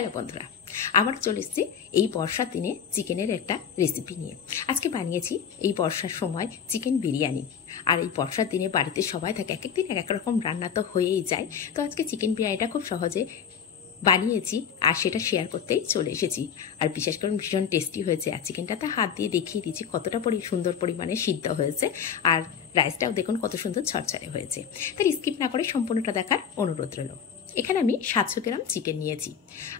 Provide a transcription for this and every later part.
Hello বন্ধুরা, আবার চলে এসেছি এই বর্ষার দিনে চিকেনের একটা রেসিপি নিয়ে। আজকে বানিয়েছি এই বর্ষার সময় চিকেন বিরিয়ানি। আর এই বর্ষার দিনে বাড়িতে সবাই থাকে, এক একদিন এক এক রকম রান্না তো হয়েই যায়। তো আজকে চিকেন বিরিয়ানিটা খুব সহজে বানিয়েছি আর সেটা শেয়ার করতেই চলে এসেছি। আর বিশেষ করে ভীষণ টেস্টি হয়েছে। আর চিকেনটাতে হাত দিয়ে দেখিয়ে দিচ্ছি কতটা সুন্দর পরিমাণে সিদ্ধ হয়েছে। আর রাইসটাও দেখুন কত সুন্দর ছড়ছড়ে হয়েছে। তাই স্কিপ না করে সম্পূর্ণটা দেখার অনুরোধ রইল। এখানে আমি 700 গ্রাম চিকেন নিয়েছি।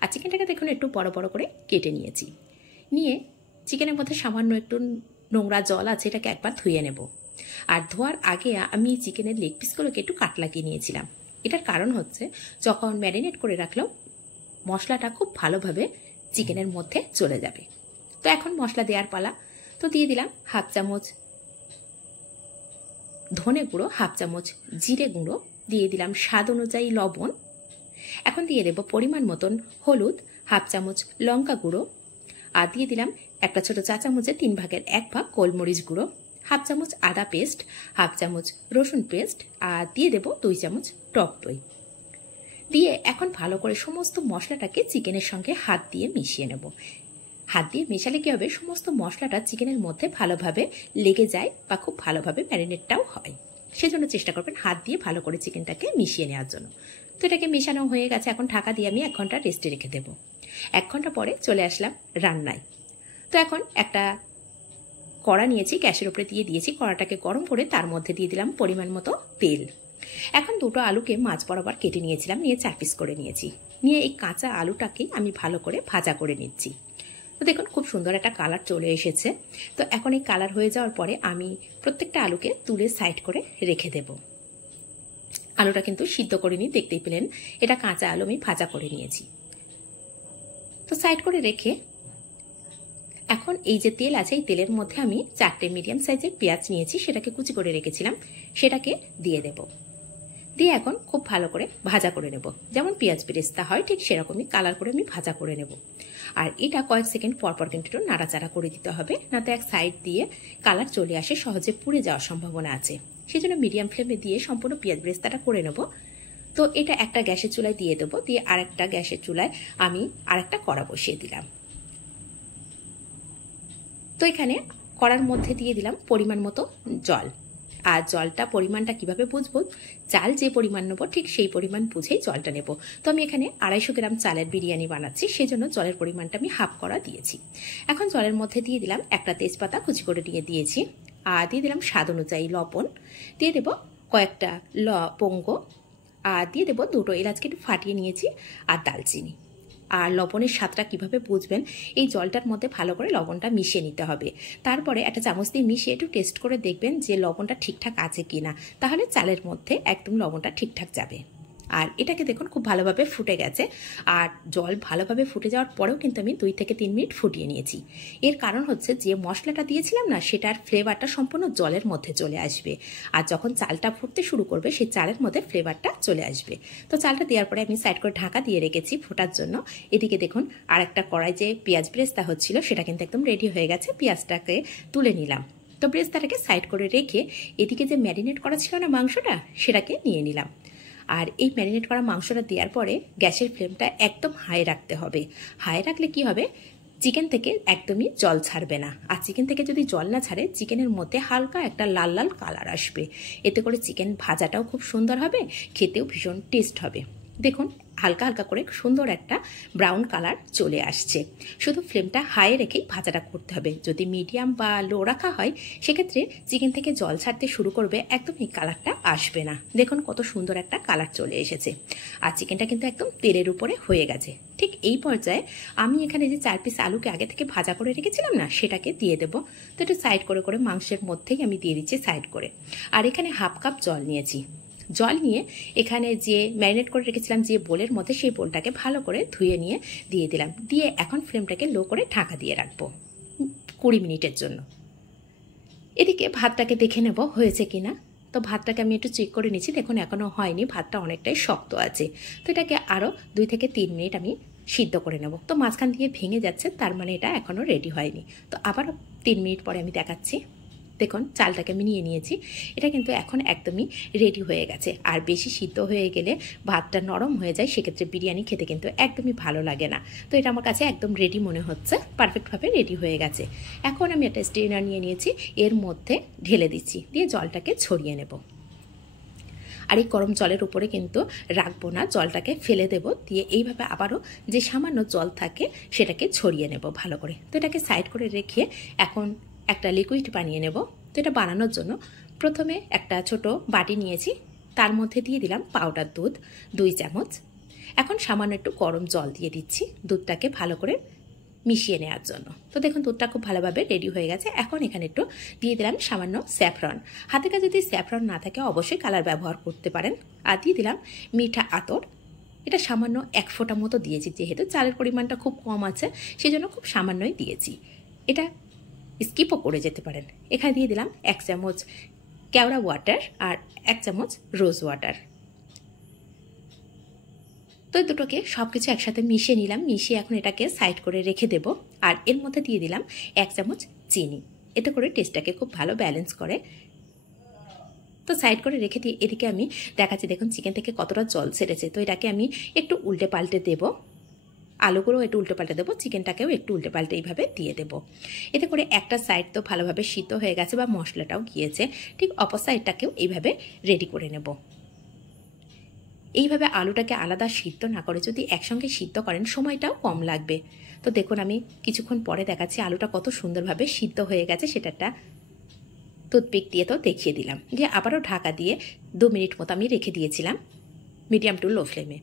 আর চিকেনটাকে দেখুন একটু বড় বড় করে কেটে নিয়েছি। নিয়ে চিকেনের মধ্যে সামান্য একটু নোংরা জল আছে, এটাকে একবার ধুয়ে নেব। আর ধোয়ার আগে আমি চিকেনের লেগ পিসগুলোকে একটু কাট লাগিয়ে নিয়েছিলাম। এটার কারণ হচ্ছে যখন ম্যারিনেট করে রাখলাম মশলাটা খুব ভালোভাবে চিকেনের মধ্যে চলে যাবে। তো এখন মশলা দেওয়ার পালা। তো দিয়ে দিলাম হাফ চামচ ধনে গুঁড়ো, হাফ চামচ জিরে গুঁড়ো, দিয়ে দিলাম স্বাদ অনুযায়ী লবণ। এখন দিয়ে দেব পরিমাণ মতন হলুদ, হাফ চামচ লঙ্কা গুঁড়ো, আর দিয়ে দিলাম একটা ছোট চা চামচের 1/3 গোলমরিচ গুঁড়ো, হাফ চামচ আদা পেস্ট, হাফ চামচ রসুন পেস্ট, আর দিয়ে দেব 2 চামচ টক দই। দিয়ে এখন ভালো করে সমস্ত মশলাটাকে চিকেনের সঙ্গে হাত দিয়ে মিশিয়ে নেব। হাত দিয়ে মেশালে কি হবে, সমস্ত মশলাটা চিকেনের মধ্যে ভালোভাবে লেগে যায় বা খুব ভালোভাবে ম্যারিনেটটাও হয়। সেজন্য চেষ্টা করবেন হাত দিয়ে ভালো করে চিকেনটাকে মিশিয়ে নেওয়ার জন্য। তো এটাকে মেশানো হয়ে গেছে, এখন ঢাকা দিয়ে আমি 1 ঘন্টা রেস্টে রেখে দেব। 1 ঘন্টা পরে চলে আসলাম রান্নায়। তো এখন একটা কড়া নিয়েছি, গ্যাসের উপরে দিয়ে দিয়েছি। কড়াটাকে গরম করে তার মধ্যে দিয়ে দিলাম পরিমাণ মতো তেল। এখন 2টো আলুকে মাছ বরাবর কেটে নিয়েছিলাম, নিয়ে 4 পিস করে নিয়েছি। নিয়ে এই কাঁচা আলুটাকে আমি ভালো করে ভাজা করে নিচ্ছি। তো দেখুন খুব সুন্দর একটা কালার চলে এসেছে। তো এখন এই কালার হয়ে যাওয়ার পরে আমি প্রত্যেকটা আলুকে তুলে সাইড করে রেখে দেব। আলুটা কিন্তু সিদ্ধ করিনি, দেখতেই পেলেন এটা কাঁচা আলু আমি ভাজা করে নিয়েছি। তো সাইড করে রেখে এখন এই যে তেল আছে, এই তেলের মধ্যে আমি 4টে মিডিয়াম সাইজের পেঁয়াজ নিয়েছি, সেটাকে কুচি করে রেখেছিলাম, সেটাকে দিয়ে দেব। দিয়ে এখন খুব ভালো করে ভাজা করে নেব। যেমন পেঁয়াজ বেরেস্তা হয় ঠিক সেরকমই কালার করে আমি ভাজা করে নেব। আর এটা কয়েক সেকেন্ড পরপর কিন্তু একটু নাড়াচাড়া করে দিতে হবে, না তো এক সাইড দিয়ে কালার চলে আসে, সহজে পুড়ে যাওয়ার সম্ভাবনা আছে। সেজন্য মিডিয়াম ফ্লেমে দিয়ে সম্পূর্ণ পেঁয়াজ বেরেস্তাটা করে নেব। তো এটা একটা গ্যাসের চুলায় দিয়ে দেবো, দিয়ে আরেকটা গ্যাসের চুলায় আমি আরেকটা কড়া বসিয়ে দিলাম। তো এখানে কড়ার মধ্যে দিয়ে দিলাম পরিমাণ মতো জল। আর জলটা পরিমাণটা কিভাবে বুঝবো, চাল যে পরিমাণ নেবো ঠিক সেই পরিমাণ বুঝেই জলটা নেব। তো আমি এখানে 250 গ্রাম চালের বিরিয়ানি বানাচ্ছি, সেজন্য জলের পরিমাণটা আমি হাফ করা দিয়েছি। এখন জলের মধ্যে দিয়ে দিলাম একটা তেজপাতা কুচি করে দিয়েছি, আর দিয়ে দিলাম স্বাদ অনুযায়ী লবণ, দিয়ে দেব কয়েকটা লবঙ্গ, আর দিয়ে দেবো 2টো এলাচকে একটু ফাটিয়ে নিয়েছি, আর দালচিনি। আর লবণের স্বাদটা কিভাবে বুঝবেন, এই জলটার মধ্যে ভালো করে লবণটা মিশিয়ে নিতে হবে। তারপরে একটা চামচ দিয়ে মিশিয়ে একটু টেস্ট করে দেখবেন যে লবণটা ঠিকঠাক আছে কিনা, তাহলে চালের মধ্যে একদম লবণটা ঠিকঠাক যাবে। আর এটাকে দেখুন খুব ভালোভাবে ফুটে গেছে। আর জল ভালোভাবে ফুটে যাওয়ার পরেও কিন্তু আমি 2 থেকে 3 মিনিট ফুটিয়ে নিয়েছি। এর কারণ হচ্ছে যে মশলাটা দিয়েছিলাম না, সেটার ফ্লেভারটা সম্পূর্ণ জলের মধ্যে চলে আসবে। আর যখন চালটা ফুটতে শুরু করবে সেই চালের মধ্যে ফ্লেভারটা চলে আসবে। তো চালটা দেওয়ার পরে আমি সাইড করে ঢাকা দিয়ে রেখেছি ফোটার জন্য। এদিকে দেখুন আর একটা কড়াই যে পেঁয়াজ বেরেস্তা হচ্ছিল সেটা কিন্তু একদম রেডি হয়ে গেছে। পেঁয়াজটাকে তুলে নিলাম। তো বেরেস্তাটাকে সাইড করে রেখে এদিকে যে ম্যারিনেট করা ছিল না মাংসটা, সেটাকে নিয়ে নিলাম। আর এই ম্যারিনেট করা মাংসটা দেওয়ার পরে গ্যাসের ফ্লেমটা একদম হাই রাখতে হবে। হাই রাখলে কি হবে, চিকেন থেকে একদমই জল ছাড়বে না। আর চিকেন থেকে যদি জল না ছাড়ে চিকেনের মধ্যে হালকা একটা লাল লাল কালার আসবে। এতে করে চিকেন ভাজাটাও খুব সুন্দর হবে, খেতেও ভীষণ টেস্ট হবে। দেখুন হালকা হালকা করে সুন্দর একটা ব্রাউন কালার চলে আসছে। শুধু ফ্লেমটা হাই রেখেই ভাজাটা করতে হবে। যদি মিডিয়াম বা লো রাখা হয় সেক্ষেত্রে চিকেন থেকে জল ছাড়তে শুরু করবে, একদম এই কালারটা আসবে না। দেখুন কত সুন্দর একটা কালার চলে এসেছে। আর চিকেনটা কিন্তু একদম তেলের উপরে হয়ে গেছে। ঠিক এই পর্যায়ে আমি এখানে যে 4 পিস আলুকে আগে থেকে ভাজা করে রেখেছিলাম না, সেটাকে দিয়ে দেবো। তো একটু সাইড করে করে মাংসের মধ্যেই আমি দিয়ে দিচ্ছি সাইড করে। আর এখানে হাফ কাপ জল নিয়েছি। জল নিয়ে এখানে যে ম্যারিনেট করে রেখেছিলাম যে বোলের মধ্যে, সেই বোলটাকে ভালো করে ধুয়ে নিয়ে দিয়ে দিলাম। দিয়ে এখন ফ্লেমটাকে লো করে ঢাকা দিয়ে রাখবো 20 মিনিটের জন্য। এদিকে ভাতটাকে দেখে নেব হয়েছে কিনা। তো ভাতটাকে আমি একটু চেক করে নিচ্ছি, দেখুন এখনও হয়নি, ভাতটা অনেকটাই শক্ত আছে। তো এটাকে আরও 2 থেকে 3 মিনিট আমি সিদ্ধ করে নেব। তো মাঝখান দিয়ে ভেঙে যাচ্ছে, তার মানে এটা এখনও রেডি হয়নি। তো আবার 3 মিনিট পরে আমি দেখাচ্ছি। দেখুন চালটাকে আমি নিয়ে নিয়েছি। এটা কিন্তু এখন একদমই রেডি হয়ে গেছে। আর বেশি সিদ্ধ হয়ে গেলে ভাতটা নরম হয়ে যায়, সেক্ষেত্রে বিরিয়ানি খেতে কিন্তু একদমই ভালো লাগে না। তো এটা আমার কাছে একদম রেডি মনে হচ্ছে, পারফেক্টভাবে রেডি হয়ে গেছে। এখন আমি একটা স্ট্রেনার নিয়ে নিয়েছি, এর মধ্যে ঢেলে দিচ্ছি, দিয়ে জলটাকে ছড়িয়ে নেব। আর এই গরম জলের উপরে কিন্তু রাখবো না, জলটাকে ফেলে দেব, দিয়ে এইভাবে আবারও যে সামান্য জল থাকে সেটাকে ছড়িয়ে নেব ভালো করে। তো এটাকে সাইড করে রেখে এখন একটা লিকুইড বানিয়ে নেব। তো এটা বানানোর জন্য প্রথমে একটা ছোট বাটি নিয়েছি, তার মধ্যে দিয়ে দিলাম পাউডার দুধ 2 চামচ। এখন সামান্য একটু গরম জল দিয়ে দিচ্ছি দুধটাকে ভালো করে মিশিয়ে নেওয়ার জন্য। তো দেখুন দুধটা খুব ভালোভাবে রেডি হয়ে গেছে। এখন এখানে একটু দিয়ে দিলাম সামান্য স্যাফরন। হাতে কাছে যদি স্যাফরন না থাকে অবশ্যই কালার ব্যবহার করতে পারেন। আর দিয়ে দিলাম মিঠা আতর, এটা সামান্য 1 ফোঁটা মতো দিয়েছি, যেহেতু চালের পরিমাণটা খুব কম আছে সেজন্য খুব সামান্যই দিয়েছি। এটা স্কিপও করে যেতে পারেন। এখানে দিয়ে দিলাম 1 চামচ কেওড়া ওয়াটার আর 1 চামচ রোজ ওয়াটার। তো দুটোকে সব কিছু একসাথে মিশিয়ে নিলাম, মিশিয়ে এখন এটাকে সাইড করে রেখে দেব। আর এর মধ্যে দিয়ে দিলাম 1 চামচ চিনি, এতে করে টেস্টটাকে খুব ভালো ব্যালেন্স করে। তো সাইড করে রেখে দিয়ে এদিকে আমি দেখাচ্ছি, দেখুন চিকেন থেকে কতটা জল ছেড়েছে। তো এটাকে আমি একটু উল্টে পাল্টে দেবো, আলুগুলো একটু উল্টে পাল্টে দেবো, চিকেনটাকেও একটু উল্টে পাল্টে এইভাবে দিয়ে দেবো। এতে করে একটা সাইড তো ভালোভাবে সিদ্ধ হয়ে গেছে বা মশলাটাও গিয়েছে, ঠিক অপর সাইডটাকেও এইভাবে রেডি করে নেব। এইভাবে আলুটাকে আলাদা সিদ্ধ না করে যদি একসঙ্গে সিদ্ধ করেন সময়টাও কম লাগবে। তো দেখুন আমি কিছুক্ষণ পরে দেখাচ্ছি আলুটা কত সুন্দরভাবে সিদ্ধ হয়ে গেছে, সেটা একটা টুথপিক দিয়ে তো দেখিয়ে দিলাম। দিয়ে আবারও ঢাকা দিয়ে 2 মিনিট মতো আমি রেখে দিয়েছিলাম মিডিয়াম টু লো ফ্লেমে।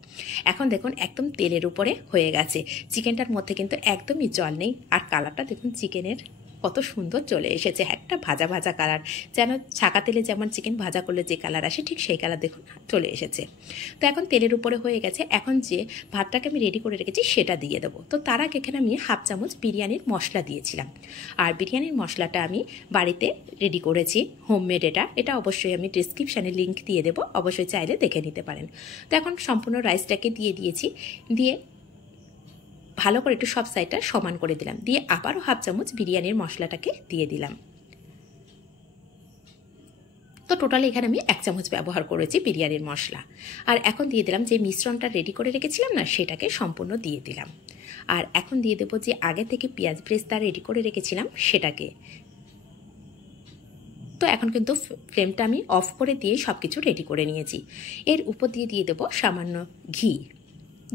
এখন দেখুন একদম তেলের উপরে হয়ে গেছে, চিকেনটার মধ্যে কিন্তু একদমই জল নেই। আর কালারটা দেখুন চিকেনের কত সুন্দর চলে এসেছে, একটা ভাজা ভাজা কালার, যেন ছাকা তেলে যেমন চিকেন ভাজা করলে যে কালার আসে ঠিক সেই কালার দেখুন চলে এসেছে। তো এখন তেলের উপরে হয়ে গেছে। এখন যে ভাতটাকে আমি রেডি করে রেখেছি সেটা দিয়ে দেবো। তো তার আগে এখানে আমি 1/2 চামচ বিরিয়ানির মশলা দিয়েছিলাম। আর বিরিয়ানির মশলাটা আমি বাড়িতে রেডি করেছি, হোমমেড। এটা অবশ্যই আমি ডিসক্রিপশানে লিঙ্ক দিয়ে দেবো, অবশ্যই চাইলে দেখে নিতে পারেন। তো এখন সম্পূর্ণ রাইসটাকে দিয়ে দিয়েছি, দিয়ে ভালো করে একটু সব সাইডটা সমান করে দিলাম, দিয়ে আবারও 1/2 চামচ বিরিয়ানির মশলাটাকে দিয়ে দিলাম। তো টোটালি এখানে আমি 1 চামচ ব্যবহার করেছি বিরিয়ানির মশলা। আর এখন দিয়ে দিলাম যে মিশ্রণটা রেডি করে রেখেছিলাম না, সেটাকে সম্পূর্ণ দিয়ে দিলাম। আর এখন দিয়ে দেবো যে আগে থেকে পেঁয়াজ ব্রেস্তা রেডি করে রেখেছিলাম সেটাকে। তো এখন কিন্তু ফ্লেমটা আমি অফ করে দিয়ে সব কিছু রেডি করে নিয়েছি। এর উপর দিয়ে দেবো সামান্য ঘি।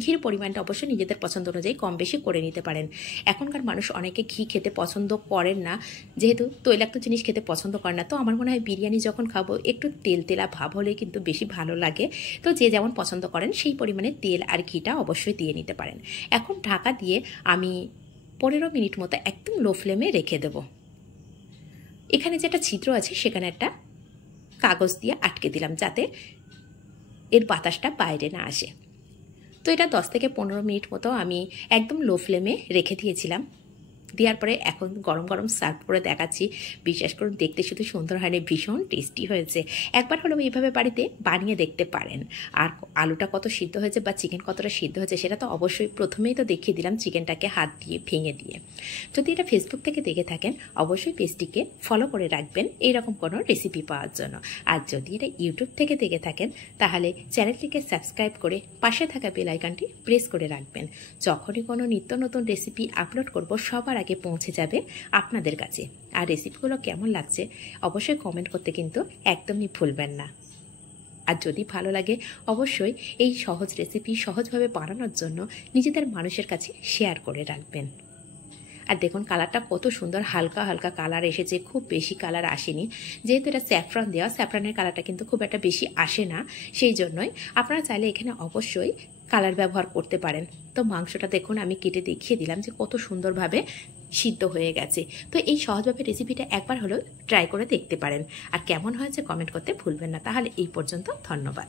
ঘির পরিমাণটা অবশ্যই নিজেদের পছন্দ অনুযায়ী কম বেশি করে নিতে পারেন। এখনকার মানুষ অনেকে ঘি খেতে পছন্দ করেন না, যেহেতু তৈলাক্ত জিনিস খেতে পছন্দ করেন না। তো আমার মনে হয় বিরিয়ানি যখন খাবো একটু তেল তেলা ভাব হলে কিন্তু বেশি ভালো লাগে। তো যে যেমন পছন্দ করেন সেই পরিমাণে তেল আর ঘিটা অবশ্যই দিয়ে নিতে পারেন। এখন ঢাকা দিয়ে আমি 15 মিনিট মতো একদম লো ফ্লেমে রেখে দেব। এখানে যে একটা ছিদ্র আছে সেখানে একটা কাগজ দিয়ে আটকে দিলাম, যাতে এর বাতাসটা বাইরে না আসে। তো এটা 10 থেকে 15 মিনিট মতো আমি একদম লো ফ্লেমে রেখে দিয়েছিলাম। দেওয়ার পরে এখন গরম গরম সার্ভ করে দেখাচ্ছি। বিশ্বাস করুন দেখতে শুধু সুন্দর হয়নি, ভীষণ টেস্টি হয়েছে। একবার হলেও এইভাবে বাড়িতে বানিয়ে দেখতে পারেন। আর আলুটা কত সিদ্ধ হয়েছে বা চিকেন কতটা সিদ্ধ হয়েছে সেটা তো অবশ্যই প্রথমেই তো দেখিয়ে দিলাম চিকেনটাকে হাত দিয়ে ভেঙে দিয়ে। যদি এটা ফেসবুক থেকে দেখে থাকেন অবশ্যই পেজটিকে ফলো করে রাখবেন এইরকম কোনো রেসিপি পাওয়ার জন্য। আর যদি এটা ইউটিউব থেকে দেখে থাকেন তাহলে চ্যানেলটিকে সাবস্ক্রাইব করে পাশে থাকা বেল আইকনটি প্রেস করে রাখবেন। যখনই কোনো নিত্য নতুন রেসিপি আপলোড করব সবার আগে পৌঁছে যাবে আপনাদের কাছে। আর রেসিপিগুলো কেমন লাগছে অবশ্যই কমেন্ট করতে কিন্তু একদমই ভুলবেন না। আর যদি ভালো লাগে অবশ্যই এই সহজ রেসিপি সহজভাবে বানানোর জন্য নিজেদের মানুষের কাছে শেয়ার করে রাখবেন। আর দেখুন কালারটা কত সুন্দর, হালকা হালকা কালার এসেছে, খুব বেশি কালার আসেনি। যেহেতু এটা স্যাফরন দেওয়া, স্যাফরনের কালারটা কিন্তু খুব একটা বেশি আসে না, সেই জন্যই আপনারা চাইলে এখানে অবশ্যই কালার ব্যবহার করতে পারেন। তো মাংসটা দেখুন আমি কেটে দেখিয়ে দিলাম যে কত সুন্দরভাবে সিদ্ধ হয়ে গেছে। তো এই সহজভাবে রেসিপিটা একবার হলেও ট্রাই করে দেখতে পারেন। আর কেমন হয়েছে কমেন্ট করতে ভুলবেন না। তাহলে এই পর্যন্ত, ধন্যবাদ।